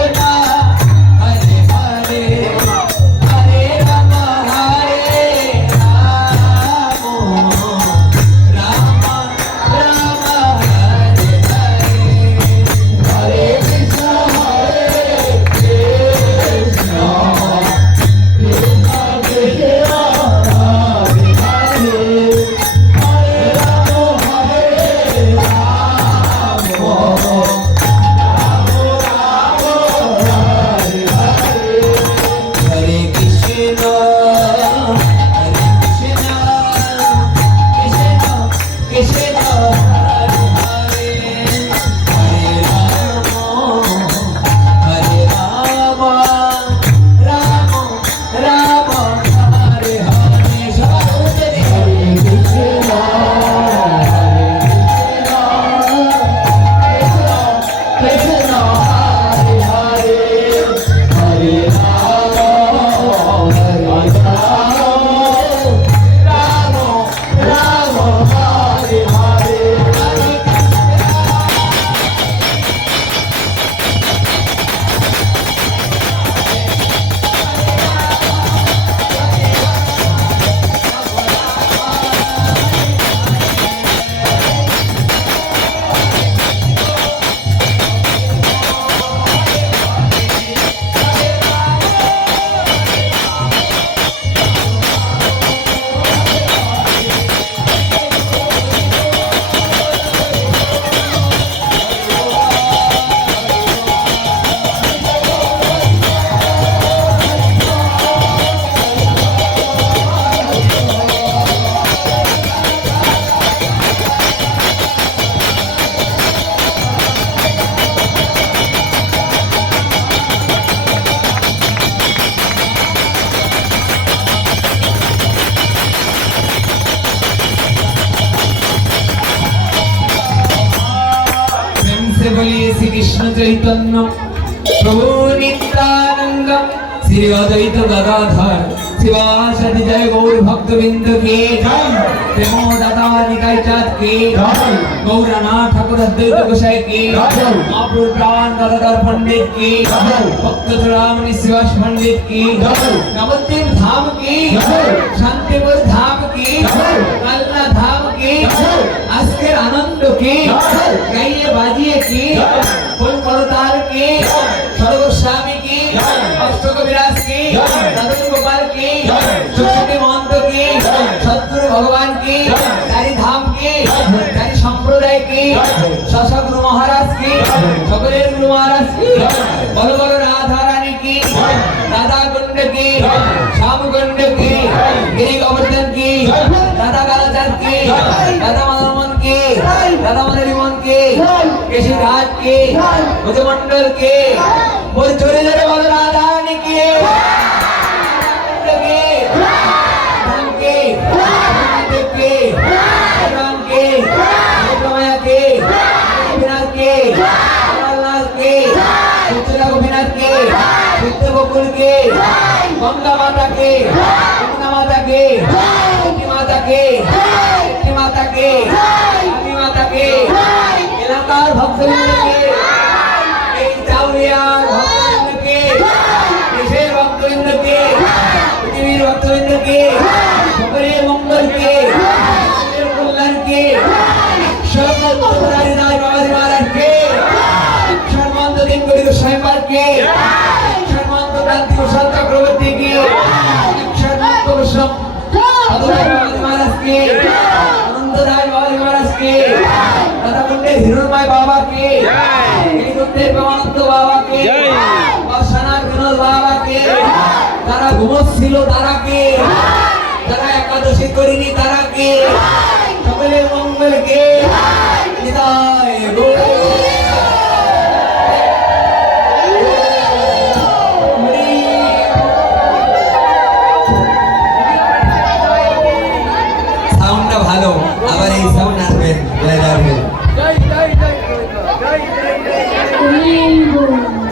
Hey, বলি শ্রীকৃষ্ণ চৈতন্য প্রভু নিত্যানন্দ শ্রী অদ্বৈত গদাধর শিবাসাদি জয় গৌর ভক্তবৃন্দ কে প্রেম দাদা নিকাই চাঁদ কে গৌরানা ঠাকুর অদ্বৈত গোসাই কে মহাপ্রভু প্রাণ দাদাদার পণ্ডিত কে ভক্ত চূড়ামণি শিবাস পণ্ডিত কে নবদ্বীপ ধাম কে শান্তিপুর ধাম কে কালনা ধাম গোপাল কি সদ্গুরু ভগবান কেশী ঘাট কি ভুজমন্ডল কি বল চলে যাবে বলো রাধা রানী বিদ্য গোকুল কি গঙ্গা মাতাকে। যমুনা মাতাকে। মাতা মাতাকে। লক্ষ্মী মাতাকে। কালী মাতা এলাকার ভক্তবৃন্দ হিরণময় বাবাকে। গিরিকুণ্ডের প্রেমানন্দ বাবাকে। অসানার বিনোদ বাবা কে তারা ঘুমোচ্ছিল তারা কে যারা একাদশী করিনি তারা কে সকলের মঙ্গল কে